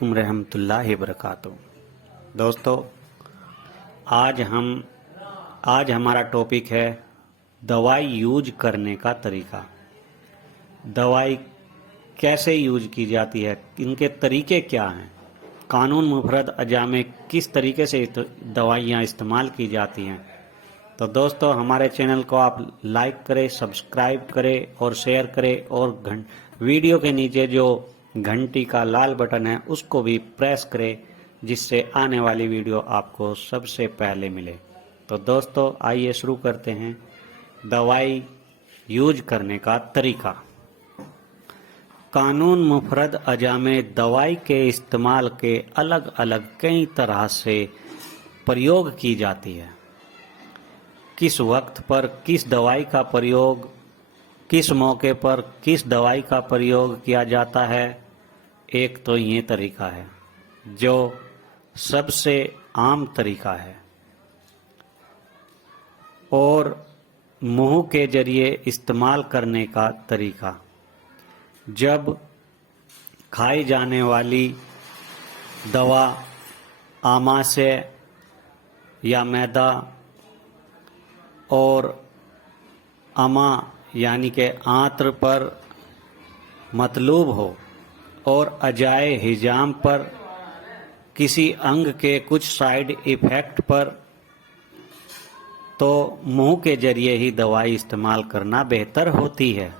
अलैकुम रहमतुल्लाहि वबरकातुहू। दोस्तों, आज हमारा टॉपिक है दवाई यूज करने का तरीका। दवाई कैसे यूज की जाती है, इनके तरीके क्या हैं, कानून मुफरद अज़ा में किस तरीके से दवाइयाँ इस्तेमाल की जाती हैं। तो दोस्तों, हमारे चैनल को आप लाइक करें, सब्सक्राइब करें और शेयर करें, और वीडियो के नीचे जो घंटी का लाल बटन है उसको भी प्रेस करें, जिससे आने वाली वीडियो आपको सबसे पहले मिले। तो दोस्तों, आइए शुरू करते हैं दवाई यूज करने का तरीका। कानून मुफरद अज़ा में दवाई के इस्तेमाल के अलग अलग कई तरह से प्रयोग की जाती है। किस वक्त पर किस दवाई का प्रयोग, किस मौके पर किस दवाई का प्रयोग किया जाता है, एक तो ये तरीका है जो सबसे आम तरीका है, और मुंह के जरिए इस्तेमाल करने का तरीका। जब खाई जाने वाली दवा आमाशय या मैदा और अमा यानी कि आंत्र पर मतलूब हो और अजाए हिजाम पर, किसी अंग के कुछ साइड इफ़ेक्ट पर, तो मुंह के जरिए ही दवाई इस्तेमाल करना बेहतर होती है।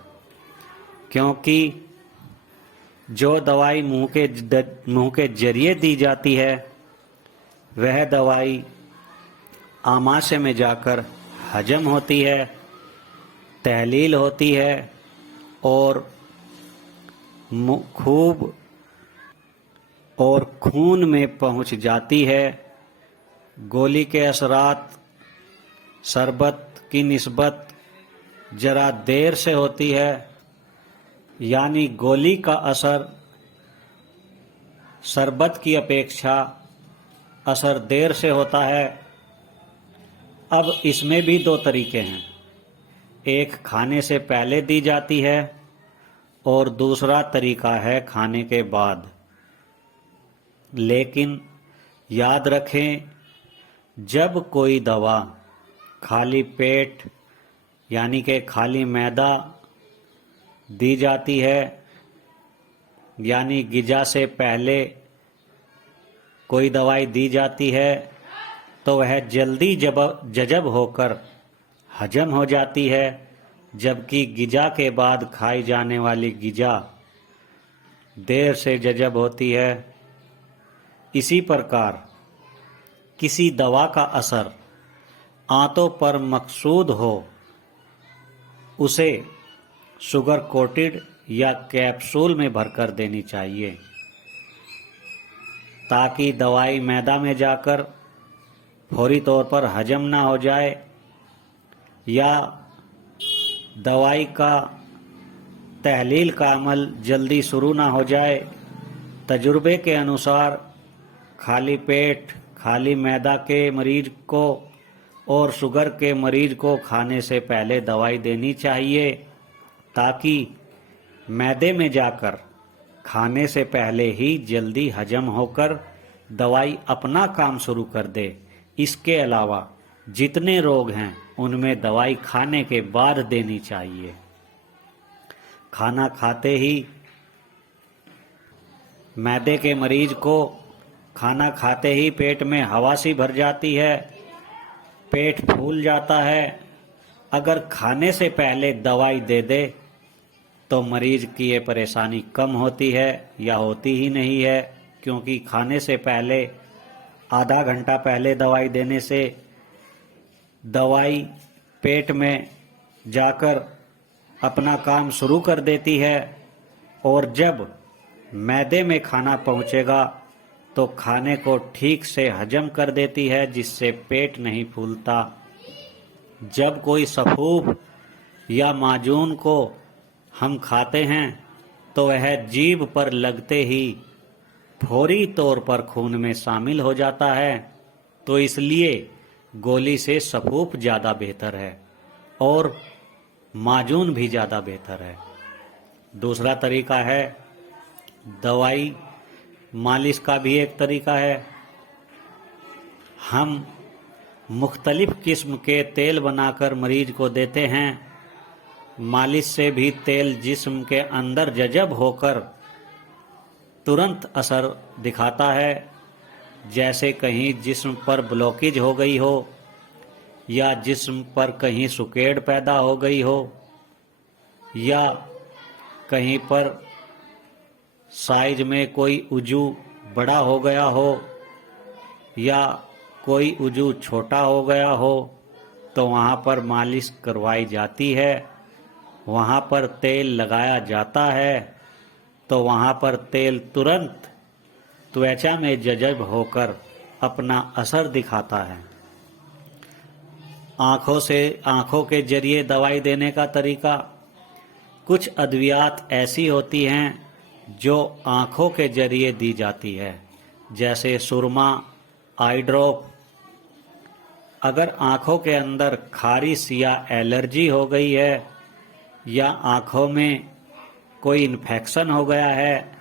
क्योंकि जो दवाई मुंह के जरिए दी जाती है वह दवाई आमाशय में जाकर हजम होती है, तहलील होती है और खूब और खून में पहुंच जाती है। गोली के असरात शरबत की निस्बत जरा देर से होती है, यानी गोली का असर शरबत की अपेक्षा असर देर से होता है। अब इसमें भी दो तरीके हैं, एक खाने से पहले दी जाती है और दूसरा तरीका है खाने के बाद। लेकिन याद रखें, जब कोई दवा खाली पेट यानी कि खाली मैदा दी जाती है, यानी ग़िज़ा से पहले कोई दवाई दी जाती है, तो वह जल्दी जज़ब होकर हजम हो जाती है, जबकि ग़िज़ा के बाद खाई जाने वाली ग़िज़ा देर से जज़ब होती है। इसी प्रकार किसी दवा का असर आंतों पर मकसूद हो, उसे शुगर कोटेड या कैप्सूल में भरकर देनी चाहिए, ताकि दवाई मैदा में जाकर फौरी तौर पर हजम ना हो जाए, या दवाई का तहलील का अमल जल्दी शुरू ना हो जाए। तजुर्बे के अनुसार खाली पेट खाली मैदा के मरीज को और शुगर के मरीज को खाने से पहले दवाई देनी चाहिए, ताकि मैदे में जाकर खाने से पहले ही जल्दी हजम होकर दवाई अपना काम शुरू कर दे। इसके अलावा जितने रोग हैं उनमें दवाई खाने के बाद देनी चाहिए। खाना खाते ही मैदे के मरीज को खाना खाते ही पेट में हवा सी भर जाती है, पेट फूल जाता है। अगर खाने से पहले दवाई दे दे तो मरीज की ये परेशानी कम होती है या होती ही नहीं है, क्योंकि खाने से पहले आधा घंटा पहले दवाई देने से दवाई पेट में जाकर अपना काम शुरू कर देती है, और जब मैदे में खाना पहुंचेगा तो खाने को ठीक से हजम कर देती है, जिससे पेट नहीं फूलता। जब कोई सफूफ या माजून को हम खाते हैं तो वह जीभ पर लगते ही फौरी तौर पर खून में शामिल हो जाता है, तो इसलिए गोली से सफूफ ज़्यादा बेहतर है और माजून भी ज़्यादा बेहतर है। दूसरा तरीका है दवाई मालिश का भी एक तरीका है। हम मुख्तलिफ किस्म के तेल बनाकर मरीज को देते हैं। मालिश से भी तेल जिस्म के अंदर जज़ब होकर तुरंत असर दिखाता है। जैसे कहीं जिस्म पर ब्लॉकेज हो गई हो या जिस्म पर कहीं सुकेड़ पैदा हो गई हो या कहीं पर साइज में कोई उजू बड़ा हो गया हो या कोई उजू छोटा हो गया हो, तो वहाँ पर मालिश करवाई जाती है, वहाँ पर तेल लगाया जाता है, तो वहाँ पर तेल तुरंत त्वचा में जज़ब होकर अपना असर दिखाता है। आँखों के जरिए दवाई देने का तरीका। कुछ अद्वियात ऐसी होती हैं जो आँखों के जरिए दी जाती है, जैसे सुरमा, आई ड्रॉप। अगर आँखों के अंदर खारिश या एलर्जी हो गई है या आँखों में कोई इन्फेक्शन हो गया है,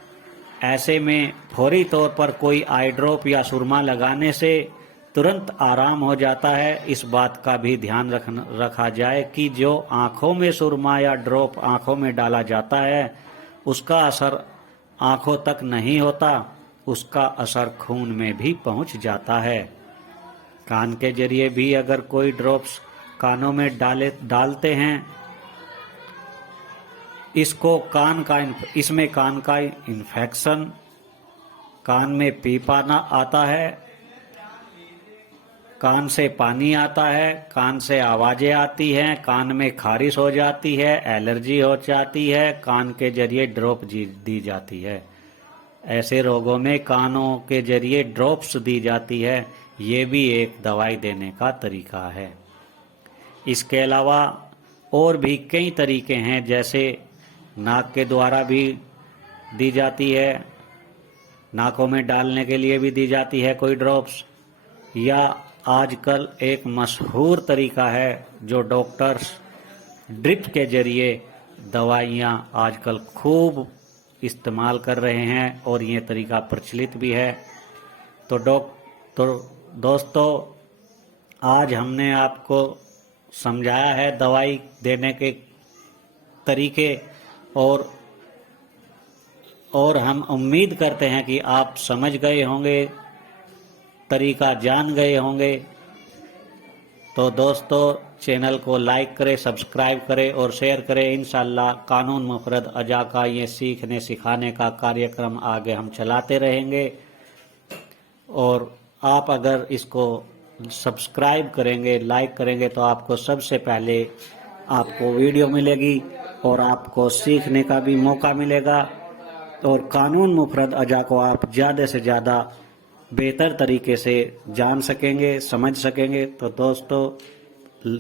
ऐसे में फौरी तौर पर कोई आई ड्रॉप या सुरमा लगाने से तुरंत आराम हो जाता है। इस बात का भी ध्यान रखा जाए कि जो आँखों में सुरमा या ड्रॉप आँखों में डाला जाता है उसका असर आँखों तक नहीं होता, उसका असर खून में भी पहुँच जाता है। कान के जरिए भी अगर कोई ड्रॉप्स कानों में डालते हैं, इसमें कान का इन्फेक्शन, कान में पीपाना आता है, कान से पानी आता है, कान से आवाज़ें आती हैं, कान में खारिश हो जाती है, एलर्जी हो जाती है, कान के जरिए ड्रॉप दी जाती है। ऐसे रोगों में कानों के जरिए ड्रॉप्स दी जाती है। ये भी एक दवाई देने का तरीका है। इसके अलावा और भी कई तरीके हैं, जैसे नाक के द्वारा भी दी जाती है, नाकों में डालने के लिए भी दी जाती है कोई ड्रॉप्स, या आजकल एक मशहूर तरीका है जो डॉक्टर्स ड्रिप के जरिए दवाइयाँ आजकल खूब इस्तेमाल कर रहे हैं और ये तरीका प्रचलित भी है। तो दोस्तों, आज हमने आपको समझाया है दवाई देने के तरीके, और हम उम्मीद करते हैं कि आप समझ गए होंगे, तरीका जान गए होंगे। तो दोस्तों, चैनल को लाइक करें, सब्सक्राइब करें और शेयर करें। इंशाअल्लाह कानून मुफरद अजा का ये सीखने सिखाने का कार्यक्रम आगे हम चलाते रहेंगे। और आप अगर इसको सब्सक्राइब करेंगे, लाइक करेंगे, तो आपको सबसे पहले आपको वीडियो मिलेगी और आपको सीखने का भी मौका मिलेगा और कानून मुफरद अजा को आप ज़्यादा से ज़्यादा बेहतर तरीके से जान सकेंगे, समझ सकेंगे। तो दोस्तों,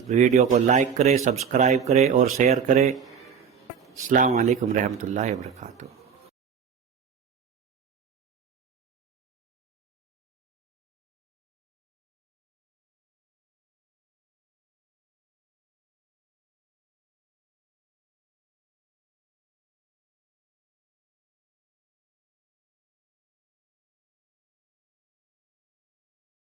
वीडियो को लाइक करें, सब्सक्राइब करें और शेयर करें। अस्सलाम वालेकुम रहमतुल्लाहि व बरकातुहू।